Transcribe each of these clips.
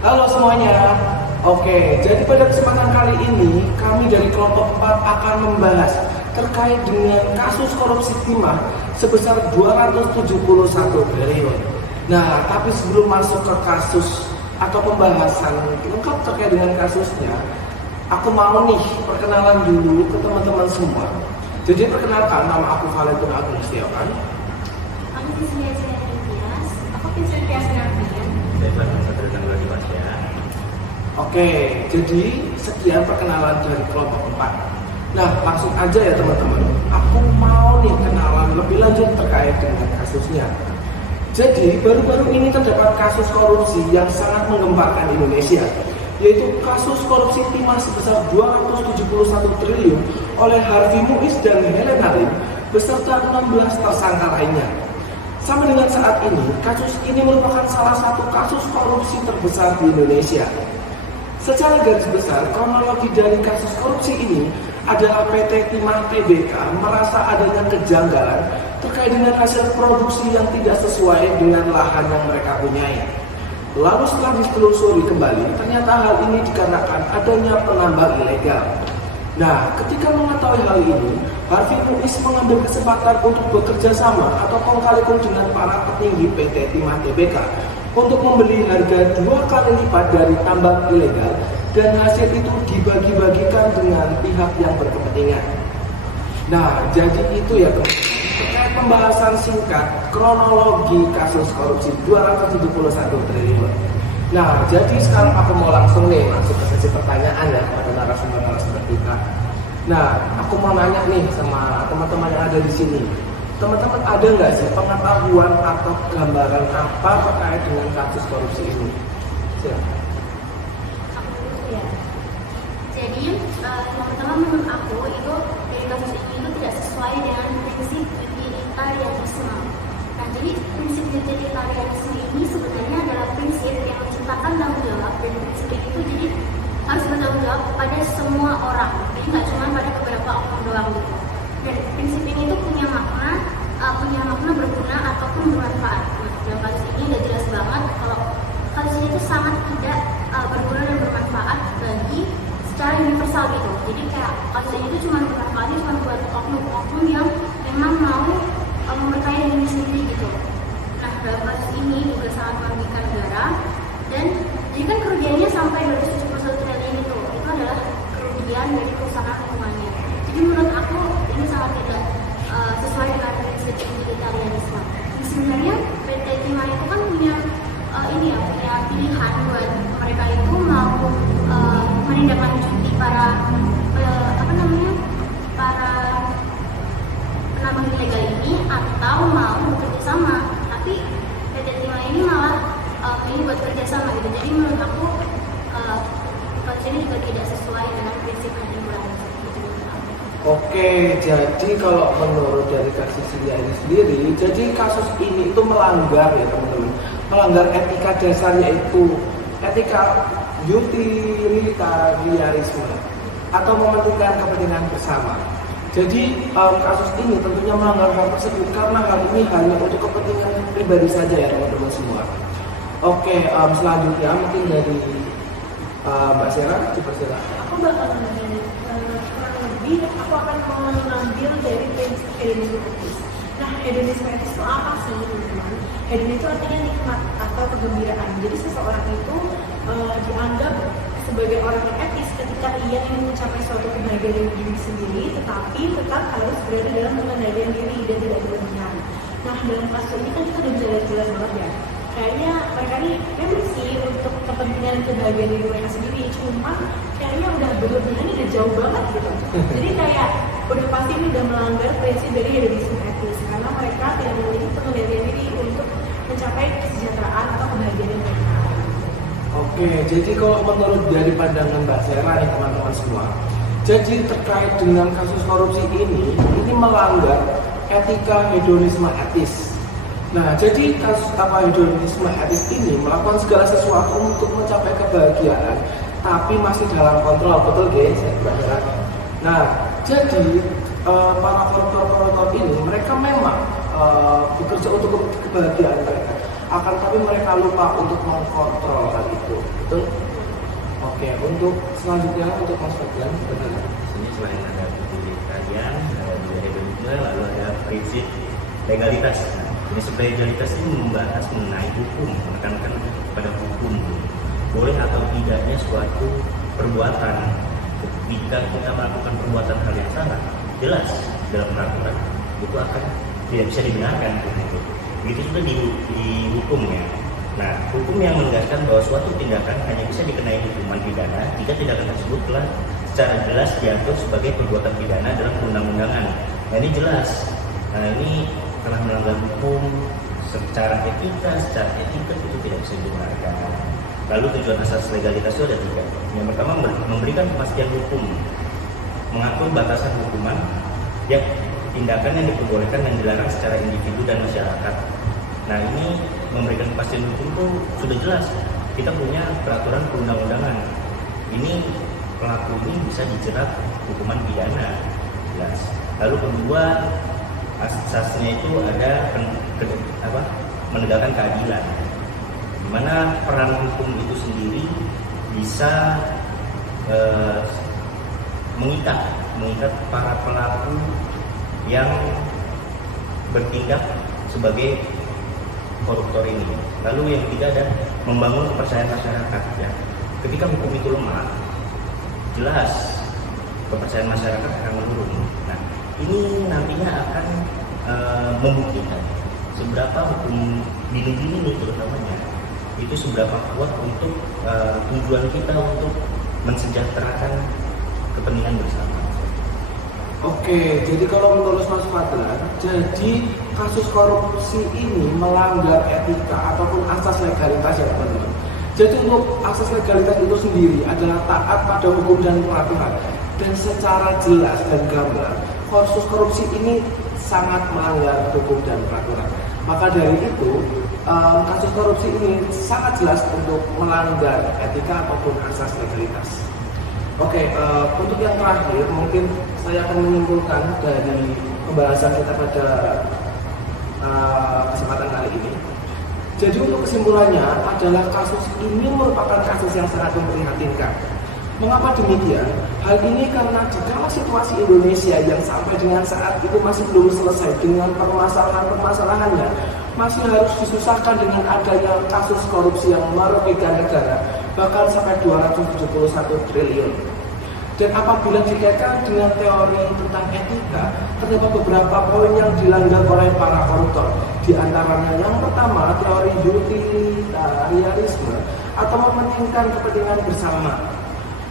Halo semuanya. Oke, jadi pada kesempatan kali ini kami dari kelompok 4 akan membahas terkait dengan kasus korupsi timah sebesar 271 triliun. Nah, tapi sebelum masuk ke kasus atau pembahasan lengkap terkait dengan kasusnya, aku mau nih perkenalan dulu ke teman-teman semua. Jadi perkenalkan, nama aku Valentun Agung Setiawan. Aku Cynthia Tias. Aku Cynthia Senardian. Oke, jadi sekian perkenalan dari kelompok 4. Nah, langsung aja ya teman-teman. Aku mau nih kenalan lebih lanjut terkait dengan kasusnya. Jadi, baru-baru ini terdapat kasus korupsi yang sangat menggemparkan Indonesia, yaitu kasus korupsi timah sebesar 271 triliun oleh Harvey Muiz dan Helena Lim beserta 16 tersangka lainnya. Sama dengan saat ini, kasus ini merupakan salah satu kasus korupsi terbesar di Indonesia. Secara garis besar, kronologi dari kasus korupsi ini adalah PT Timah Tbk merasa adanya kejanggalan terkait dengan hasil produksi yang tidak sesuai dengan lahan yang mereka punyai. Lalu setelah ditelusuri kembali, ternyata hal ini dikarenakan adanya penambang ilegal. Nah, ketika mengetahui hal ini, Harvey Muiz mengambil kesempatan untuk bekerja sama atau kong kali kong dengan para petinggi PT Timah Tbk untuk membeli harga 2 kali lipat dari tambang ilegal dan hasil itu dibagi-bagikan dengan pihak yang berkepentingan. Nah, jadi itu ya teman-teman, terkait pembahasan singkat kronologi kasus korupsi 271 triliun. Nah, jadi sekarang aku mau langsung masuk ke sesi pertanyaan ya kepada narasumber kita. Nah, aku mau nanya nih sama teman-teman yang ada di sini. Teman-teman ada nggak sih pengetahuan atau gambaran apa terkait dengan kasus korupsi ini? Silakan. Aku dulu ya. Jadi, yang pertama menurut aku itu dari kasus ini itu tidak sesuai dengan prinsip utilitarianisme. Nah, jadi prinsip utilitarianisme ini sebenarnya adalah prinsip yang menciptakan tanggung jawab, dan prinsip ini itu jadi harus bertanggung jawab kepada semua orang, jadi nggak cuma pada beberapa oknum doang gitu. Dan prinsip ini tuh punya makna berguna ataupun bermanfaat. Nah, dalam kasus ini udah jelas banget kalau kasus ini tuh sangat tidak berguna dan bermanfaat bagi secara universal gitu. Jadi kayak kasus ini tuh cuma bermanfaatnya cuma buat oknum-oknum yang memang mau memperkaya diri sendiri gitu. Nah, dalam kasus ini juga sangat merugikan negara, dan jadi kan kerugiannya sampai 271 triliun itu adalah kerugian dari kerusakan lingkungannya. Jadi menurut aku ini sangat tidak sesuai dengan prinsip utilitarianisme. Sebenarnya PT Timah itu kan punya punya pilihan buat mereka itu mau menindaklanjuti para penambang ilegal ini atau mau bekerja sama. Tapi PT Timah ini malah ini buat kerja sama gitu. Jadi menurut aku kasus ini juga tidak sesuai dengan prinsip utilitarianisme. Oke, jadi kalau menurut dari kasus ini sendiri, jadi kasus ini itu melanggar ya teman-teman, melanggar etika dasar, yaitu etika utilitarianisme atau mementingkan kepentingan bersama. Jadi kasus ini tentunya melanggar hal tersebut karena hal ini hanya untuk kepentingan pribadi saja ya teman-teman semua. Oke, selanjutnya mungkin dari Mbak Sera, coba Sera. Aku bakal aku akan mengambil dari prinsip hedonisme. Nah, hedonisme itu apa sih teman-teman? Hedon itu artinya nikmat atau kegembiraan. Jadi seseorang itu dianggap sebagai orang yang etis ketika ia ingin mencapai suatu kebahagiaan dari diri sendiri, tetapi tetap harus berada dalam pengendalian diri dan tidak berlebihan. Nah, dalam kasus ini kan kita udah bisa jelas banget ya. Kayaknya mereka ini memang sih untuk kepentingan kebahagiaan diri mereka sendiri, cuma kayaknya udah berlebihan, udah jauh banget gitu. Jadi kayak udah pasti ini udah melanggar prinsip dari hedonisme etis, karena mereka tidak memiliki pengendalian diri untuk mencapai kesejahteraan atau kebahagiaan mereka. Oke, jadi kalau menurut dari pandangan Mbak Sera nih teman-teman semua, jadi terkait dengan kasus korupsi ini melanggar etika hedonisme etis. Nah, jadi kasus hedonisme etis ini melakukan segala sesuatu untuk mencapai kebahagiaan, tapi masih dalam kontrol, betul guys? Nah, jadi para koruptor ini mereka memang bekerja untuk kebahagiaan mereka, akan tapi mereka lupa untuk mengkontrol hal itu. Betul? Oke, untuk selanjutnya untuk Mas Fadlan, benar. Sini selain ada prinsip kajian, ada juga hedonisme, lalu ada prinsip legalitas. Nah, prinsip legalitas ini membahas mengenai hukum, menekankan pada hukum. Boleh atau tidaknya suatu perbuatan ketika kita melakukan perbuatan hal yang salah, jelas dalam peraturan itu akan tidak bisa dibenarkan. Begitu juga di hukumnya. Nah, hukum yang menegaskan bahwa suatu tindakan hanya bisa dikenai hukuman pidana jika tindakan tersebut telah secara jelas diatur sebagai perbuatan pidana dalam perundang-undangan. Nah, ini jelas. Nah, ini telah melanggar hukum secara etika itu tidak bisa dibenarkan. Lalu tujuan asas legalitas itu ada 3. Yang pertama, memberikan kepastian hukum, mengatur batasan hukuman, yang tindakan yang diperbolehkan dan dilarang secara individu dan masyarakat. Nah, ini memberikan kepastian hukum itu sudah jelas. Kita punya peraturan perundang-undangan. Ini pelaku ini bisa dijerat hukuman pidana, jelas. Lalu kedua, asasnya itu ada menegakkan keadilan, di mana peran hukum itu sendiri bisa mengikat para pelaku yang bertindak sebagai koruptor ini. Lalu yang ketiga ada membangun kepercayaan masyarakat. Ya. Ketika hukum itu lemah, jelas kepercayaan masyarakat akan menurun. Nah, ini nantinya akan membuktikan seberapa hukum di negeri ini terutamanya itu seberapa kuat untuk tujuan kita untuk mensejahterakan kepentingan bersama. Oke, jadi kalau menurut Mas Fadlan, jadi kasus korupsi ini melanggar etika ataupun asas legalitas yang benar. Jadi untuk asas legalitas itu sendiri adalah taat pada hukum dan peraturan. Dan secara jelas dan gamblang, kasus korupsi ini sangat melanggar hukum dan peraturan. Maka dari itu, kasus korupsi ini sangat jelas untuk melanggar etika ataupun asas legalitas. Oke, untuk yang terakhir mungkin saya akan menyimpulkan dari pembahasan kita pada kesempatan kali ini. Jadi untuk kesimpulannya adalah kasus ini merupakan kasus yang sangat memprihatinkan. Mengapa demikian? Hal ini karena di dalam situasi Indonesia yang sampai dengan saat itu masih belum selesai dengan permasalahan-permasalahannya, masih harus disusahkan dengan adanya kasus korupsi yang merugikan negara, bahkan sampai 271 triliun. Dan apabila dikaitkan dengan teori tentang etika, terdapat beberapa poin yang dilanggar oleh para koruptor. Di antaranya yang pertama, teori utilitarianisme atau mementingkan kepentingan bersama.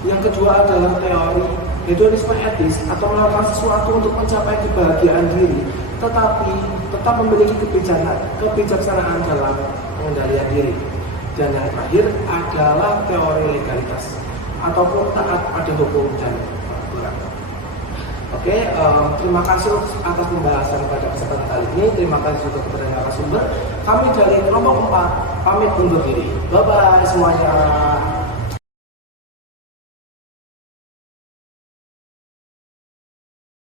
Yang kedua adalah teori hedonisme etis atau melakukan sesuatu untuk mencapai kebahagiaan diri, tetapi tetap memiliki kebijaksanaan dalam pengendalian diri. Dan yang terakhir adalah teori legalitas ataupun taat pada hukum dan peraturan. Oke, terima kasih atas pembahasan pada kesempatan kali ini. Terima kasih juga kepada narasumber. Kami dari kelompok 4 pamit undur diri. Bye bye semuanya.